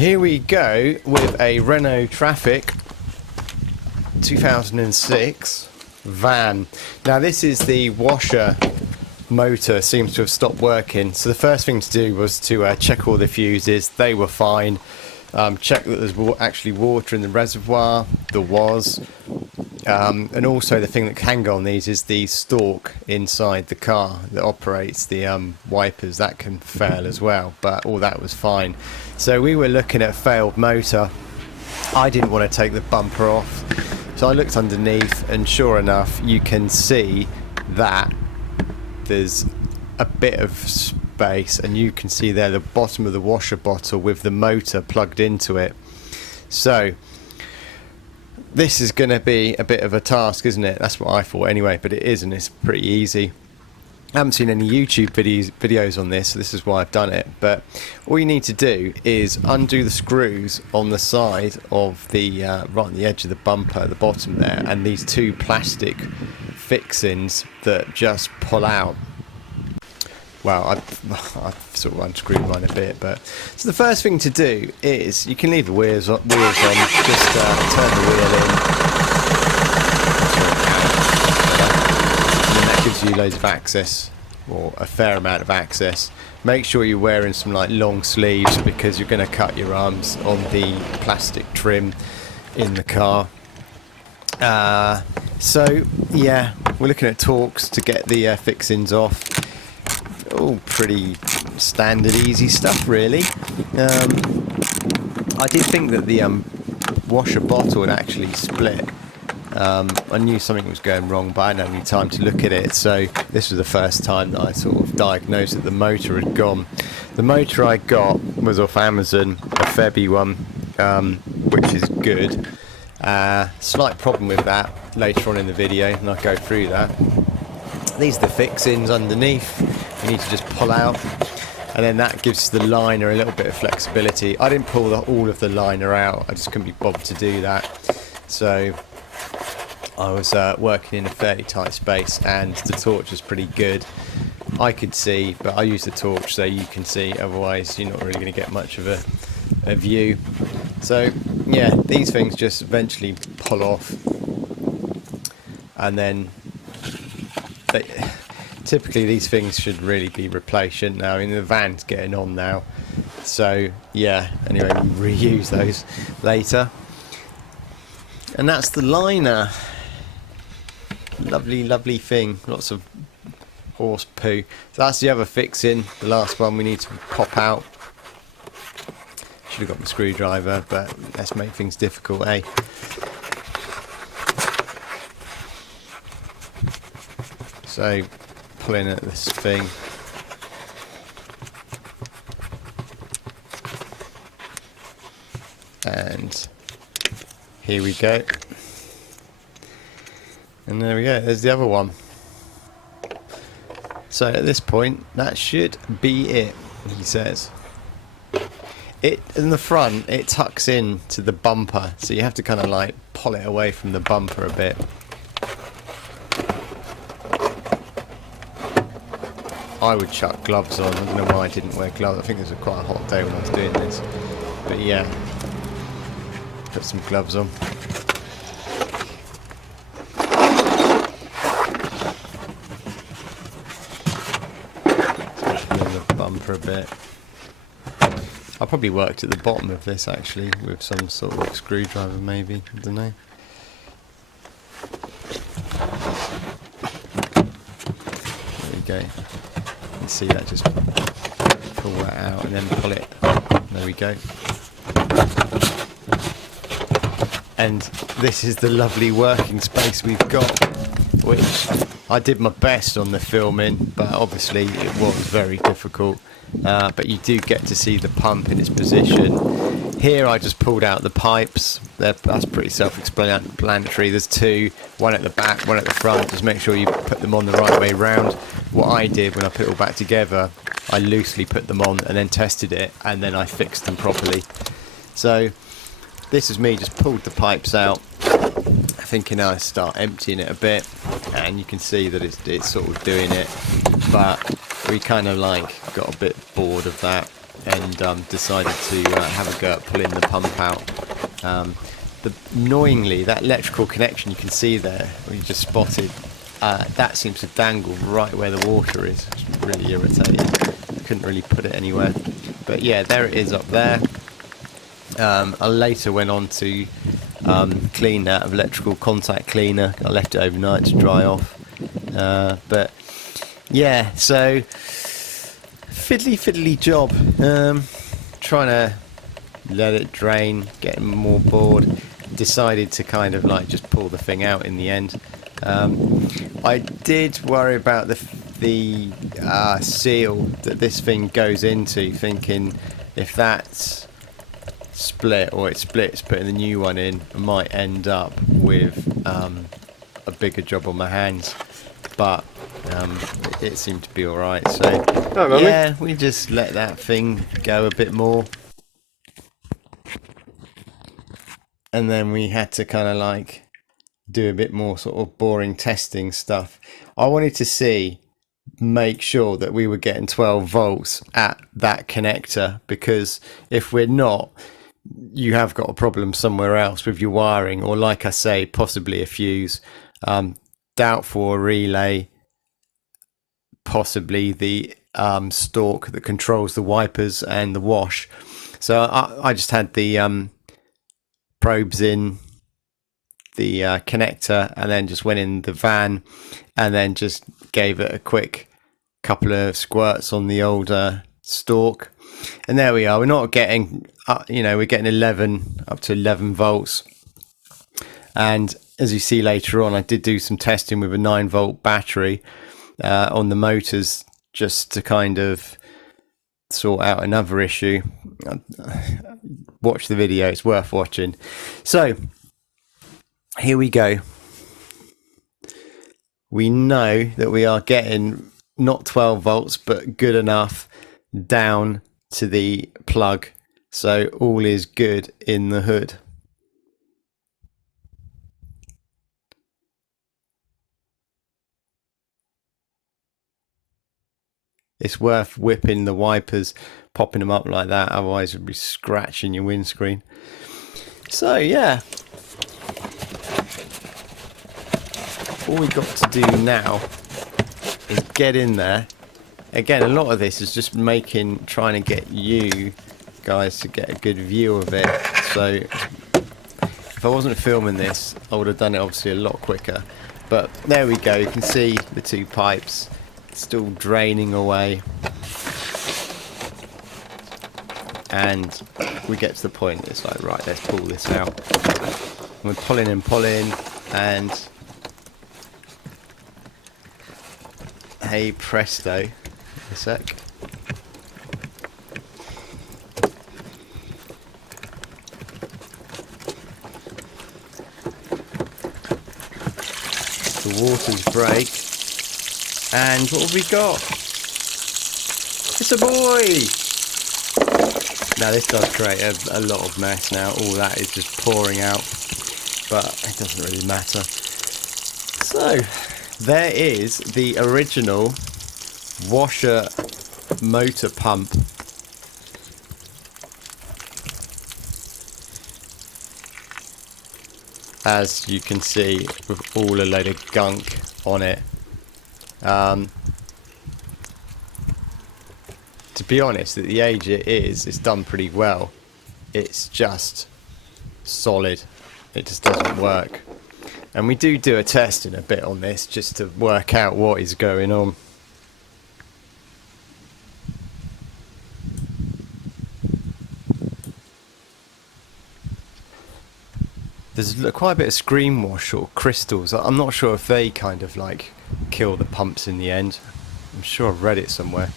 Here we go with a Renault Trafic 2006 van. Now this is the washer motor seems to have stopped working, so the first thing to do was to check all the fuses. They were fine. Check that there's actually water in the reservoir. There was. And also the thing that can go on these is the stalk inside the car that operates the wipers. That can fail as well, but all that was fine. So we were looking at a failed motor. I didn't want to take the bumper off, so I looked underneath, and sure enough you can see that there's a bit of space, and you can see there the bottom of the washer bottle with the motor plugged into it. So this is going to be a bit of a task, isn't it? That's what I thought anyway, but it isn't. It's pretty easy. I haven't seen any YouTube videos on this, so this is why I've done it. But all you need to do is undo the screws on the side of the right on the edge of the bumper, the bottom there, and these two plastic fixings that just pull out. Well, I've sort of unscrewed mine a bit, but so the first thing to do is you can leave the wheels on, just turn the wheel in, and then that gives you loads of access, or a fair amount of access. Make sure you're wearing some like long sleeves, because you're going to cut your arms on the plastic trim in the car. So yeah, we're looking at torques to get the fixings off. All pretty standard, easy stuff, really. I did think that the washer bottle had actually split. I knew something was going wrong, but I hadn't had any time to look at it, so this was the first time that I sort of diagnosed that the motor had gone. The motor I got was off Amazon, a Febby one, which is good. Slight problem with that later on in the video, and I'll go through that. These are the fixings underneath. You need to just pull out, and then that gives the liner a little bit of flexibility. I didn't pull all of the liner out, I just couldn't be bothered to do that. So I was working in a fairly tight space, and the torch was pretty good. I could see, but I used the torch so you can see, otherwise you're not really going to get much of a view. So yeah, these things just eventually pull off, and then typically these things should really be replaced, shouldn't they? I mean, the van's getting on now, so yeah, anyway, we reuse those later. And that's the liner. Lovely, lovely thing. Lots of horse poo. So that's the other fixing, the last one we need to pop out. Should have got my screwdriver, but let's make things difficult, eh? So pulling at this thing, and here we go, and there we go, there's the other one. So at this point that should be it, he says. It in the front, it tucks in to the bumper, so you have to kind of like pull it away from the bumper a bit. I would chuck gloves on. I don't know why I didn't wear gloves. I think it was quite a hot day when I was doing this. But yeah, put some gloves on. Pull the bumper a bit. I probably worked at the bottom of this actually with some sort of screwdriver, maybe. I don't know. There we go. You can see that, just pull that out and then pull it. There we go. And this is the lovely working space we've got, which I did my best on the filming, but obviously it was very difficult. But you do get to see the pump in its position. Here I just pulled out the pipes. That's pretty self-explanatory. There's two, one at the back, one at the front. Just make sure you put them on the right way round. What I did when I put it all back together, I loosely put them on and then tested it, and then I fixed them properly. So this is me, just pulled the pipes out, thinking I'd start emptying it a bit, and you can see that it's sort of doing it, but we kind of like got a bit bored of that, and decided to have a go at pulling the pump out. Annoyingly, that electrical connection you can see there, you just spotted, that seems to dangle right where the water is. It's really irritating. Couldn't really put it anywhere. But yeah, there it is up there. I later went on to clean that with electrical contact cleaner. I left it overnight to dry off. But yeah, so fiddly job. Trying to let it drain, getting more bored. Decided to kind of like just pull the thing out in the end. I did worry about the seal that this thing goes into, thinking if that's split or it splits, putting the new one in, I might end up with a bigger job on my hands. But it seemed to be alright, so yeah, we just let that thing go a bit more. And then we had to kind of like do a bit more sort of boring testing stuff. I wanted to make sure that we were getting 12 volts at that connector, because if we're not, you have got a problem somewhere else with your wiring, or like I say, possibly a fuse. Doubtful a relay, possibly the stalk that controls the wipers and the wash. So I just had the probes in the connector, and then just went in the van and then just gave it a quick couple of squirts on the old stalk, and there we are. We're not getting we're getting 11 up to 11 volts, and as you see later on, I did do some testing with a 9-volt battery on the motors, just to kind of sort out another issue. Watch the video, it's worth watching. So here we go. We know that we are getting not 12 volts, but good enough down to the plug, so all is good in the hood. It's worth whipping the wipers, popping them up like that, otherwise it'd be scratching your windscreen. So yeah, all we got to do now is get in there. Again, a lot of this is just trying to get you guys to get a good view of it. So if I wasn't filming this, I would have done it obviously a lot quicker. But there we go, you can see the two pipes still draining away, and we get to the point, it's like, right, let's pull this out. We're pulling and pulling, and hey presto, a sec. The waters break, and what have we got? It's a boy! Now this does create a lot of mess now. All that is just pouring out, but it doesn't really matter. So there is the original washer motor pump. As you can see, with all a load of gunk on it. To be honest, at the age it is, it's done pretty well. It's just solid. It just doesn't work. And we do a test in a bit on this, just to work out what is going on. There's quite a bit of screen wash or crystals. I'm not sure if they kind of like kill the pumps in the end. I'm sure I've read it somewhere.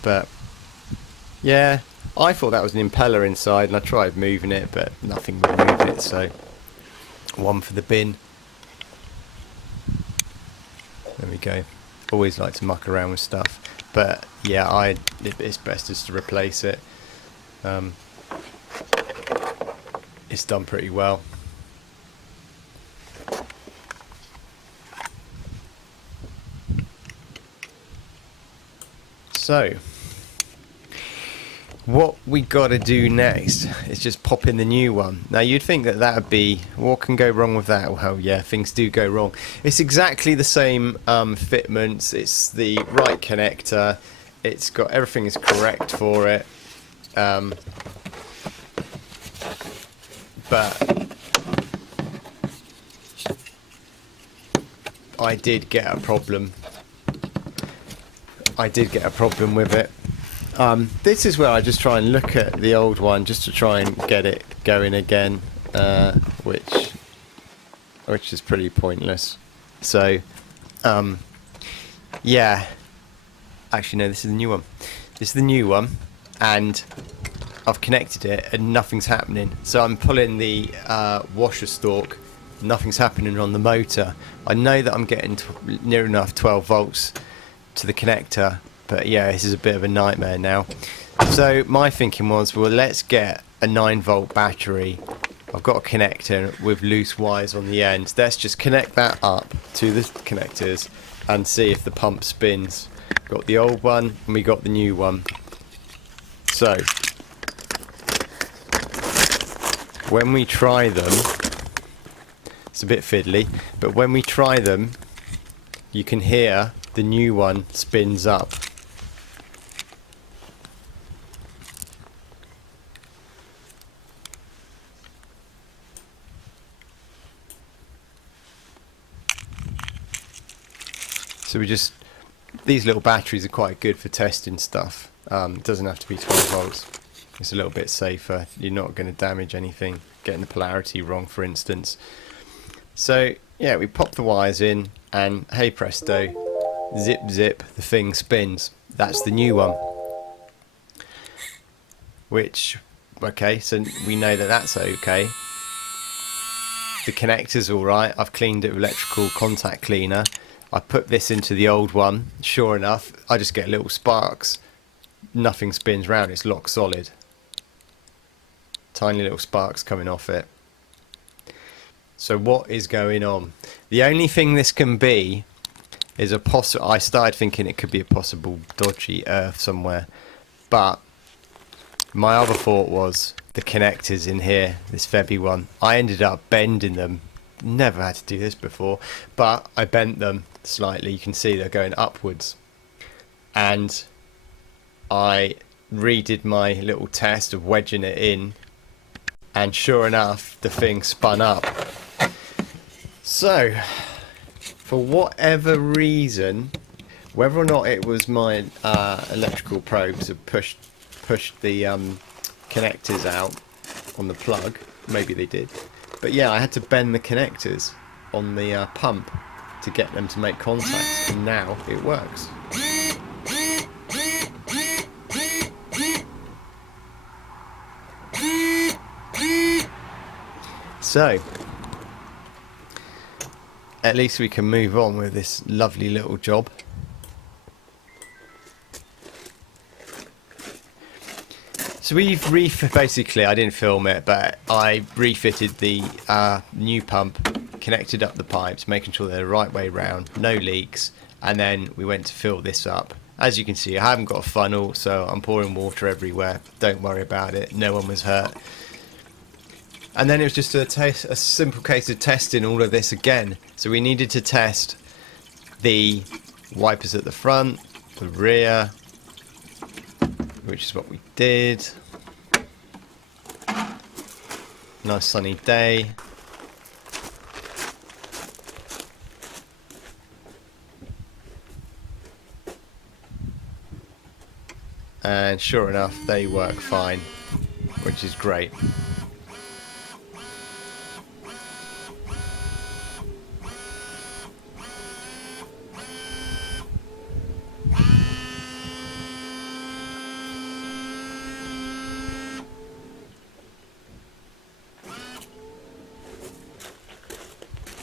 But yeah, I thought that was an impeller inside, and I tried moving it, but nothing would move it, so one for the bin. There we go. Always like to muck around with stuff, but yeah, it's best just to replace it. It's done pretty well. So what we got to do next is just pop in the new one. Now you'd think that that would be, what can go wrong with that? Well, yeah, things do go wrong. It's exactly the same fitments. It's the right connector. It's got, everything is correct for it. But I did get a problem. With it. This is where I just try and look at the old one just to try and get it going again, which is pretty pointless. So, yeah. Actually, no, this is the new one. This is the new one, and I've connected it, and nothing's happening. So I'm pulling the washer stalk. Nothing's happening on the motor. I know that I'm getting near enough 12 volts to the connector, but yeah, this is a bit of a nightmare now. So my thinking was, well, let's get a 9-volt battery. I've got a connector with loose wires on the end. Let's just connect that up to the connectors and see if the pump spins. Got the old one and we got the new one. So when we try them, it's a bit fiddly, but when we try them, you can hear the new one spins up. So these little batteries are quite good for testing stuff. It doesn't have to be 12 volts. It's a little bit safer. You're not going to damage anything, getting the polarity wrong, for instance. So yeah, we pop the wires in and hey presto, zip zip, the thing spins. That's the new one. Which, okay, so we know that that's okay. The connector's alright. I've cleaned it with electrical contact cleaner. I put this into the old one. Sure enough, I just get little sparks. Nothing spins round, it's lock solid. Tiny little sparks coming off it. So what is going on? The only thing this can be is a possible. I started thinking it could be a possible dodgy earth somewhere, but my other thought was the connectors in here, this Vebby one. I ended up bending them. Never had to do this before, but I bent them slightly. You can see they're going upwards, and I redid my little test of wedging it in, and sure enough, the thing spun up. So, for whatever reason, whether or not it was my electrical probes that pushed the connectors out on the plug, maybe they did, but yeah, I had to bend the connectors on the pump to get them to make contact, and now it works. So, at least we can move on with this lovely little job. So we've basically, I didn't film it, but I refitted the new pump, connected up the pipes, making sure they're the right way round, no leaks, and then we went to fill this up. As you can see, I haven't got a funnel, so I'm pouring water everywhere. Don't worry about it, no one was hurt. And then it was just a simple case of testing all of this again. So we needed to test the wipers at the front, the rear, which is what we did. Nice sunny day. And sure enough, they work fine, which is great.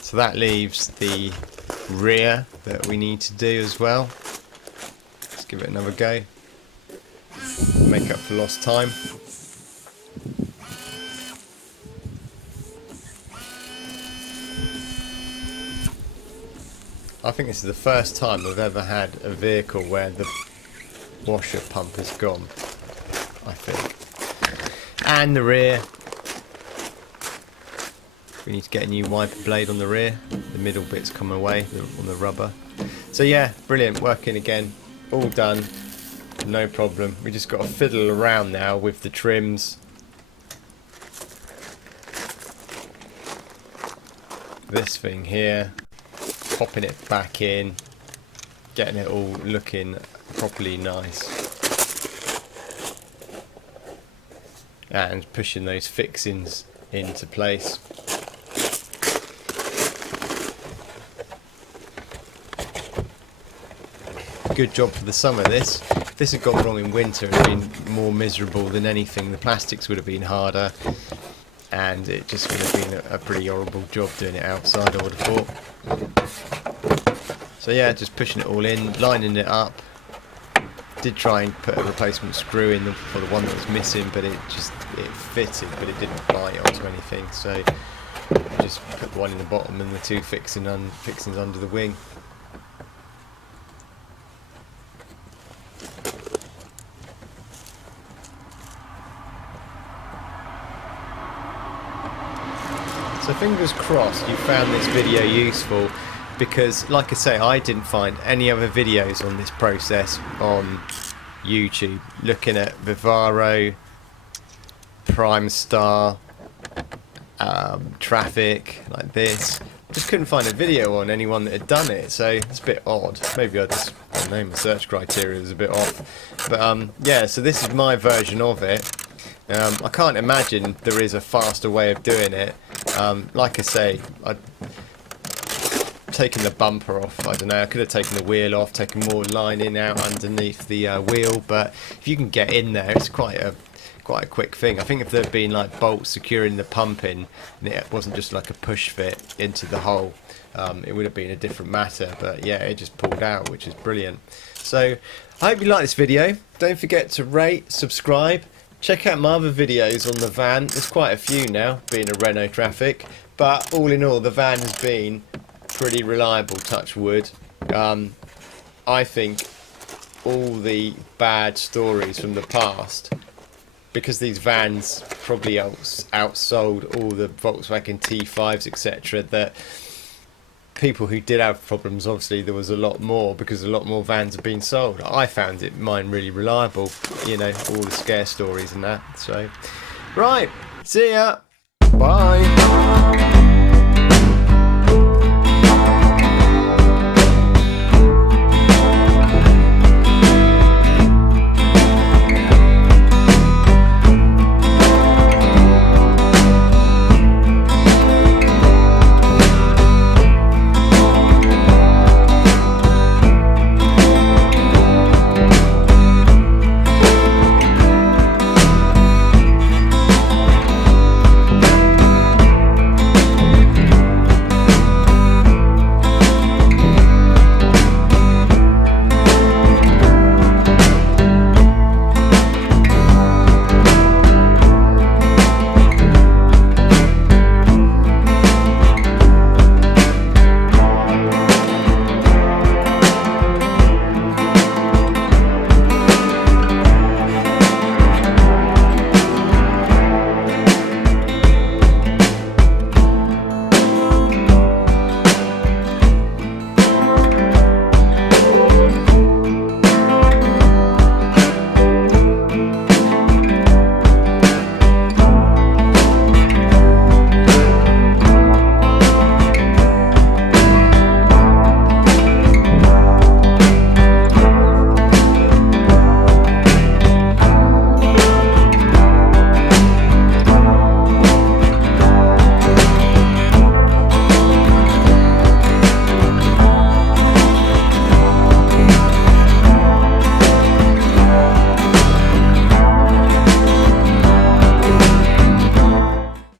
So that leaves the rear that we need to do as well. Let's give it another go. Make up for lost time. I think this is the first time I've ever had a vehicle where the washer pump has gone. I think. And the rear. We need to get a new wiper blade on the rear. The middle bit's come away on the rubber. So yeah, brilliant, working again. All done, no problem. We just got to fiddle around now with the trims. This thing here, popping it back in, getting it all looking properly nice. And pushing those fixings into place. Good job for the summer this. If this had gone wrong in winter, it would have been more miserable than anything. The plastics would have been harder, and it just would have been a pretty horrible job doing it outside, I would have thought. So yeah, just pushing it all in, lining it up. Did try and put a replacement screw in for the one that was missing, but it fitted, but it didn't bite onto anything. So I just put the one in the bottom and the two fixings under the wing. So fingers crossed you found this video useful, because like I say, I didn't find any other videos on this process on YouTube. Looking at Vivaro, Primestar, Trafic, like this. Just couldn't find a video on anyone that had done it, so it's a bit odd. Maybe I don't know, my search criteria is a bit off. But yeah, so this is my version of it. I can't imagine there is a faster way of doing it. Like I say, I'd taken the bumper off. I don't know, I could have taken the wheel off, taken more lining out underneath the wheel, but if you can get in there, it's quite a quick thing. I think if there had been like bolts securing the pump in, and it wasn't just like a push fit into the hole, it would have been a different matter. But yeah, it just pulled out, which is brilliant. So I hope you like this video. Don't forget to rate, subscribe. Check out my other videos on the van. There's quite a few now, being a Renault Trafic, but all in all, the van has been pretty reliable, touch wood. I think all the bad stories from the past, because these vans probably outsold all the Volkswagen T5s, etc., that people who did have problems, obviously there was a lot more, because a lot more vans have been sold. I found mine really reliable, you know, all the scare stories and that. So right, see ya, bye.